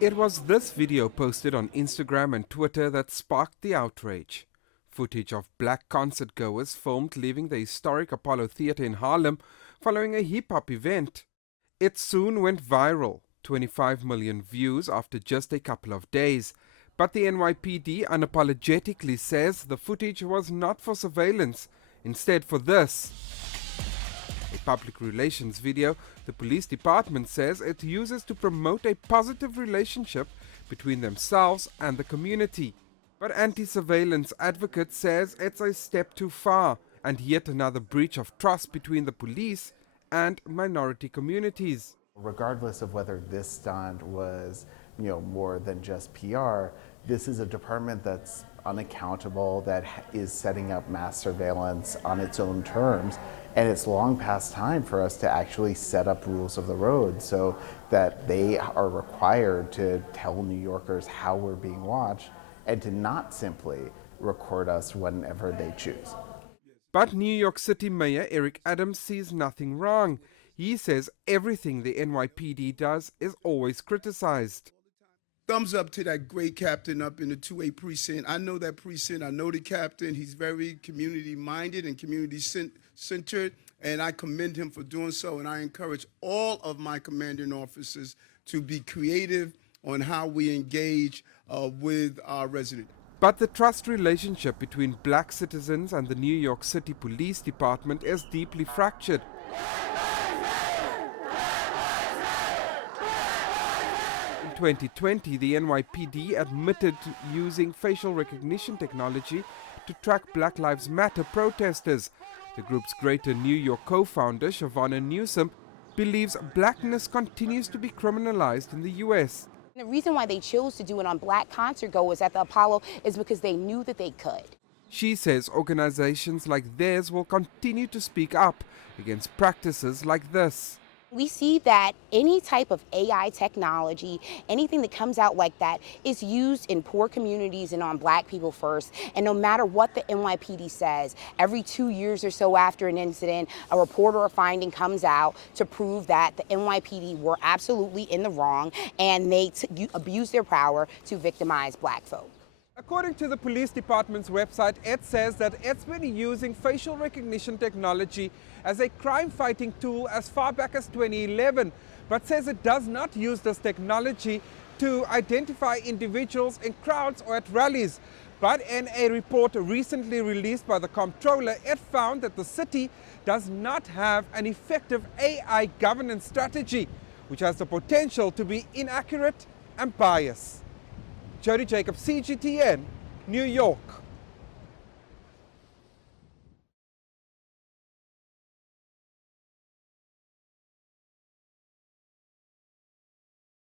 It was this video posted on Instagram and Twitter that sparked the outrage. Footage of black concert goers filmed leaving the historic Apollo Theatre in Harlem following a hip-hop event. It soon went viral, 25 million views after just a couple of days. But the NYPD unapologetically says the footage was not for surveillance, instead for this. A public relations video, the police department says it uses to promote a positive relationship between themselves and the community. But anti-surveillance advocate says it's a step too far and yet another breach of trust between the police and minority communities. Regardless of whether this stunt was, more than just PR, this is a department that's unaccountable, that is setting up mass surveillance on its own terms. And it's long past time for us to actually set up rules of the road so that they are required to tell New Yorkers how we're being watched and to not simply record us whenever they choose. But New York City Mayor Eric Adams sees nothing wrong. He says everything the NYPD does is always criticized. Thumbs up to that great captain up in the 2A precinct. I know that precinct. I know the captain. He's very community-minded and community-centered, and I commend him for doing so, and I encourage all of my commanding officers to be creative on how we engage with our residents. But the trust relationship between black citizens and the New York City Police Department is deeply fractured. In 2020, the NYPD admitted to using facial recognition technology to track Black Lives Matter protesters. The group's Greater New York co-founder, Shavonna Newsom, believes blackness continues to be criminalized in the U.S. The reason why they chose to do it on black concert goers at the Apollo is because they knew that they could. She says organizations like theirs will continue to speak up against practices like this. We see that any type of AI technology, anything that comes out like that, is used in poor communities and on black people first. And no matter what the NYPD says, every 2 years or so after an incident, a report or a finding comes out to prove that the NYPD were absolutely in the wrong and they abused their power to victimize black folk. According to the police department's website, it says that it's been using facial recognition technology as a crime-fighting tool as far back as 2011, but says it does not use this technology to identify individuals in crowds or at rallies. But in a report recently released by the comptroller, it found that the city does not have an effective AI governance strategy, which has the potential to be inaccurate and biased. Jody, CGTN, New York.